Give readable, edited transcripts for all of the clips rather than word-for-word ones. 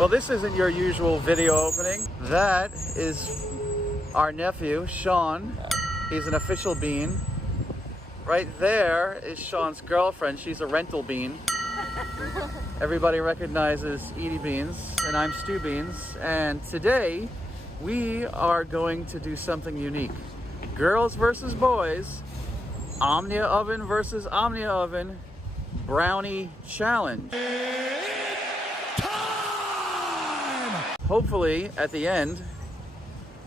Well, this isn't your usual video opening. That is our nephew, Sean. He's an official bean. Right there is Sean's girlfriend. She's a rental bean. Everybody recognizes Edie Beans, and I'm Stu Beans. And today, we are going to do something unique. Girls versus boys, OMNIA oven versus OMNIA oven, brownie challenge. Hopefully, at the end,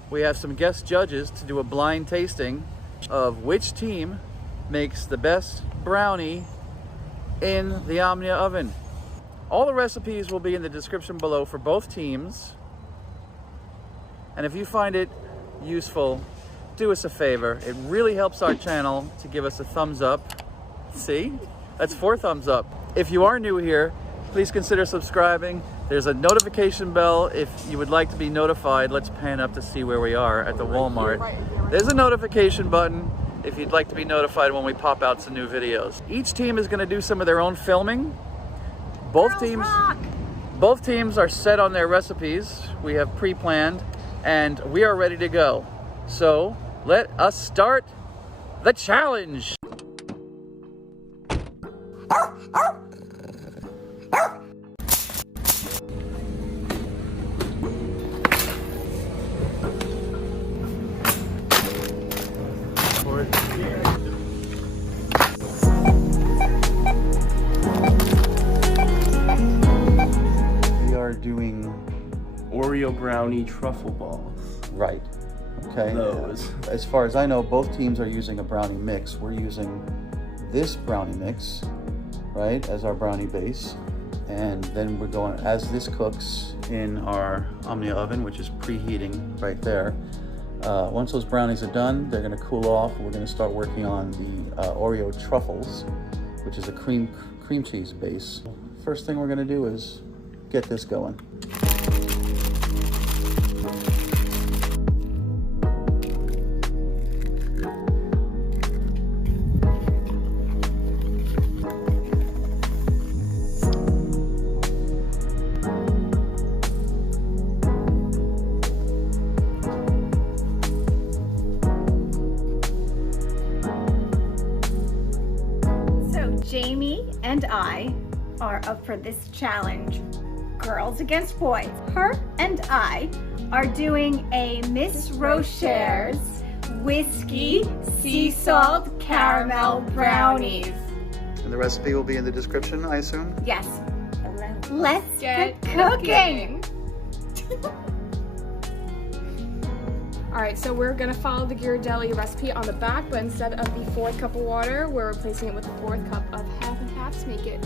we have some guest judges to do a blind tasting of which team makes the best brownie in the OMNIA oven. All the recipes will be in the description below for both teams. And if you find it useful, do us a favor. It really helps our channel to give us a thumbs up. See? That's 4 thumbs up. If you are new here, please consider subscribing. There's a notification bell if you would like to be notified. Let's pan up to see where we are at the Walmart. There's a notification button if you'd like to be notified when we pop out some new videos. Each team is going to do some of their own filming. Both teams are set on their recipes. We have pre-planned and we are ready to go. So let us start the challenge. We are doing Oreo brownie truffle balls. right. Okay. Those. As far as I know, both teams are using a brownie mix. We're using this brownie mix, right, as our brownie base. And then we're going, as this cooks in our OMNIA oven, which is preheating right there. Once those brownies are done, they're gonna cool off. We're gonna start working on the Oreo truffles, which is a cream cheese base. First thing we're gonna do is get this going. Jamie and I are up for this challenge, girls against boys. Her and I are doing a Miss Rocher's whiskey sea salt caramel brownies. And the recipe will be in the description, I assume? Yes. Let's get cooking. All right, so we're gonna follow the Ghirardelli recipe on the back, but instead of the 4th cup of water, we're replacing it with the 4th cup of half and half to make it.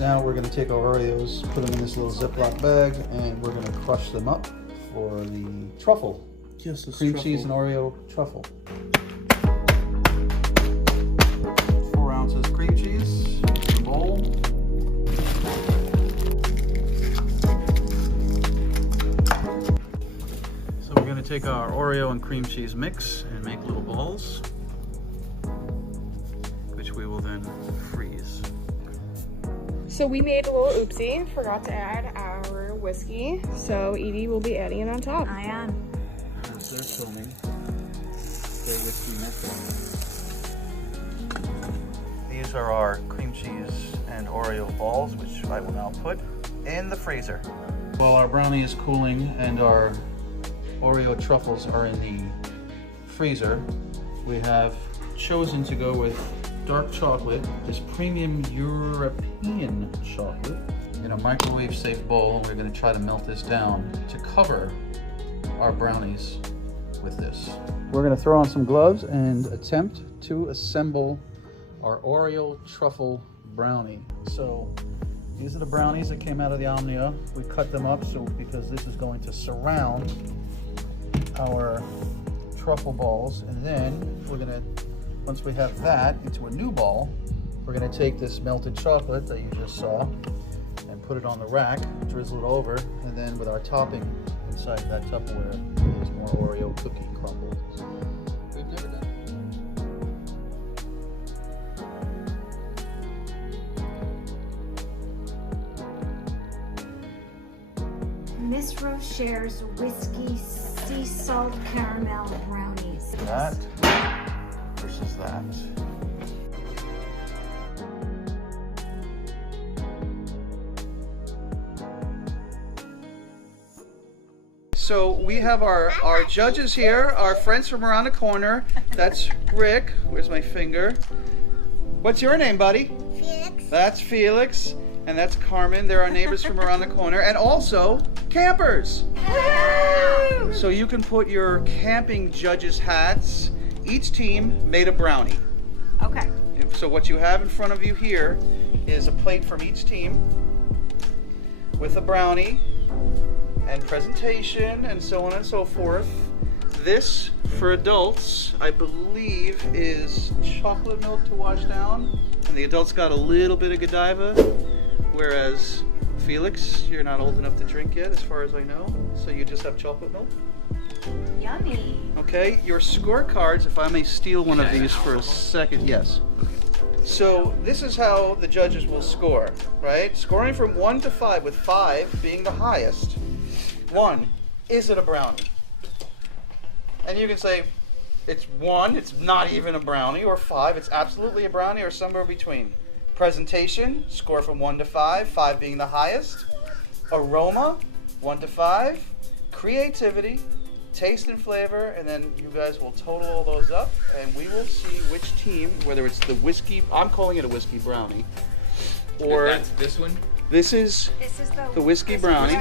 Now we're going to take our Oreos, put them in this little Ziploc bag, and we're going to crush them up for the truffle. Yes, it's Cream truffle. cheese and Oreo truffle. 4 ounces cream cheese, bowl. So we're going to take our Oreo and cream cheese mix and make little balls, which we will then freeze. So we made a little oopsie, forgot to add our whiskey, so Edie will be adding it on top. I am. As they're filming their whiskey mix. These are our cream cheese and Oreo balls, which I will now put in the freezer. While our brownie is cooling and our Oreo truffles are in the freezer, we have chosen to go with dark chocolate, this premium European chocolate, in a microwave safe bowl. We're going to try to melt this down to cover our brownies with this. We're going to throw on some gloves and attempt to assemble our Oreo truffle brownie. So these are the brownies that came out of the OMNIA. We cut them up because this is going to surround our truffle balls, and then we're going to, once we have that into a new ball, we're going to take this melted chocolate that you just saw and put it on the rack, drizzle it over, and then with our topping inside that Tupperware is more Oreo cookie crumble. We've never done Miss Rocher's whiskey sea salt caramel brownies. that versus that. So we have our judges here, our friends from around the corner. That's Rick. Where's my finger? What's your name, buddy? Felix. That's Felix. And that's Carmen. They're our neighbors from around the corner. And also campers. So you can put your camping judges' hats. Each team made a brownie. Okay. So what you have in front of you here is a plate from each team with a brownie and presentation and so on and so forth. This, for adults, I believe is chocolate milk to wash down. And the adults got a little bit of Godiva, whereas Felix, you're not old enough to drink yet, as far as I know. So you just have chocolate milk. Yummy. Okay, your scorecards, if I may steal one of these for a second. Yes. So this is how the judges will score, right? Scoring from 1 to 5, with 5 being the highest. 1, is it a brownie? And you can say, it's 1, it's not even a brownie, or 5, it's absolutely a brownie, or somewhere between. Presentation, score from 1 to 5, 5 being the highest. Aroma, 1 to 5. Creativity, taste and flavor, and then you guys will total all those up, and we will see which team, whether it's the whiskey, I'm calling it a whiskey brownie, or that's this one. This is the whiskey brownie,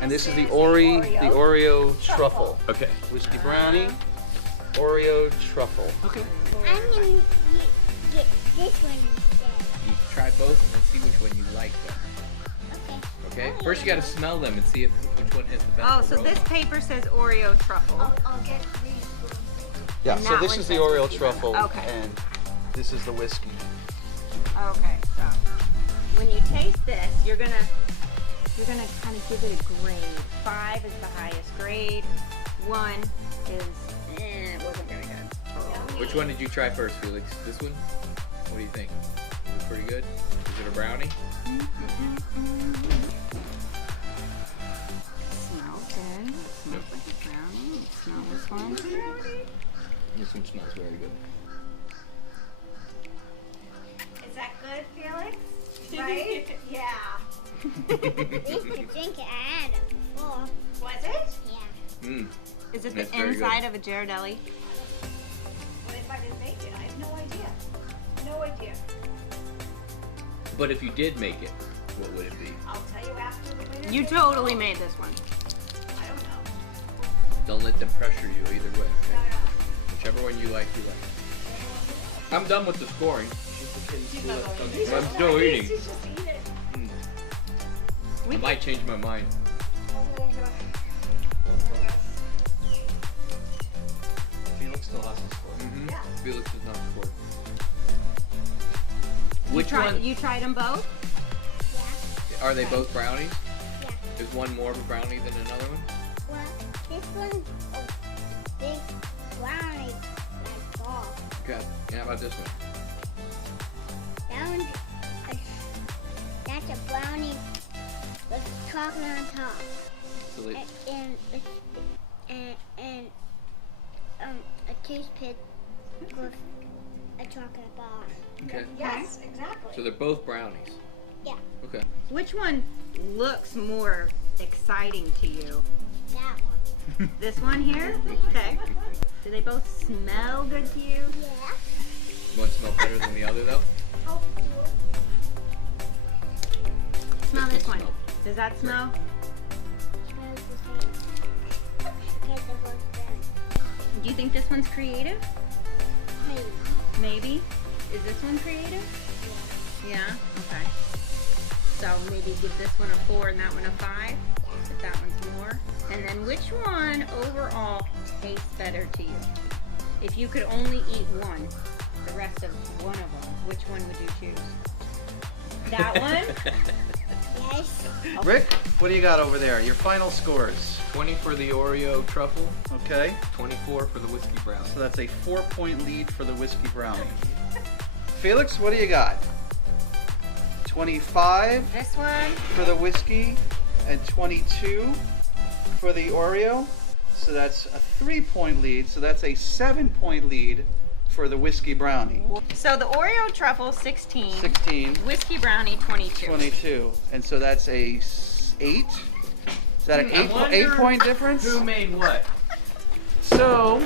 and this is the Oreo truffle. Okay. Whiskey brownie, Oreo truffle. Okay. I'm gonna get this one instead. You try both and then see which one you like. Okay. Okay. First, you got to smell them and see which one has the best. Oh, so aroma. this paper says Oreo truffle. I'll get 3 spoons. Yeah, And so that this one is the says Oreo whiskey truffle, brownie. Okay. and this is the whiskey. Okay, so when you taste this, you're gonna kind of give it a grade. 5 is the highest grade. 1 is it wasn't very good. Which one did you try first, Felix? This one? What do you think? Is it pretty good? Is it a brownie? Smells good. Smells like a brownie. Smell this one. This one smells very good. Is that good, Felix? Right? Yeah. We used to drink it. I had it before. Was it? Yeah. Mmm. Is it That's the very inside of a Ghirardelli? What if I didn't make it? I have no idea. No idea. But if you did make it, what would it be? I'll tell you after the winner. You totally made this one. I don't know. Don't let them pressure you either way. No, Okay? no. Whichever one you like, you like. I'm done with the scoring. I'm still eating. She's just eating. I might change my mind. Felix still has to score. Yeah. Felix does not score. You Which one? You tried them both? Yeah. Are they both brownies? Yeah. Is one more of a brownie than another one? Well, this one's a big brownie like ball. Okay. And how about this one? That one's that's a brownie with chocolate on top. So they, And a toothpick with a chocolate bar. okay. Yes, exactly. So they're both brownies. Yeah, Okay. Which one looks more exciting to you? that one. This one here? Okay. Do they both smell good to you? Yeah. One smell better than the other though? Oh, Smell this one. Does that smell? Smells the same. Because it was done. Do you think this one's creative? Maybe. Maybe. Is this one creative? Yeah? Okay. So maybe give this one a 4 and that one a 5. If that one's more. And then which one overall tastes better to you? If you could only eat one, the rest of one of them, which one would you choose? That one? Yes. Rick, what do you got over there? Your final scores. 20 for the Oreo truffle, Okay. 24 for the whiskey brownie. So that's a 4-point lead for the whiskey brownie. Felix, what do you got? 25 This one? for the whiskey and 22 for the Oreo. So that's a 3-point lead. So that's a 7-point lead for the whiskey brownie. So the Oreo truffle 16. 16, Whiskey brownie 22. 22. And so that's a 8. Is that an I wonder 8-point difference? Who made what? So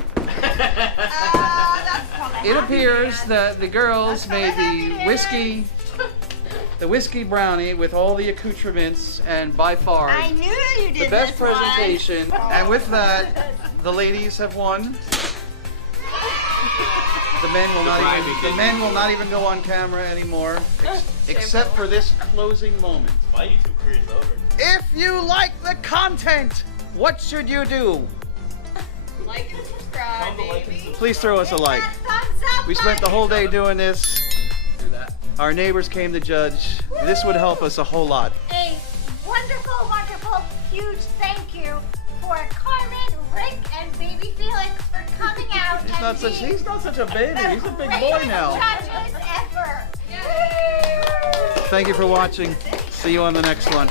it appears that the girls made the whiskey brownie with all the accoutrements, and by far I knew you did the best this one. presentation. And with that, the ladies have won. The men will not even go on camera anymore, except for this closing moment. My YouTube career is over. If you like the content, what should you do? Like and subscribe, baby. Please throw us a like. Thumbs up. We spent the whole day doing this. Do that. Our neighbors came to judge. This would help us a whole lot. A wonderful, wonderful, huge thank you for Carmen, Rick, and baby Felix for coming out He's and not such a baby. the He's a big boy greatest now. judges ever. Thank you for watching. See you on the next one.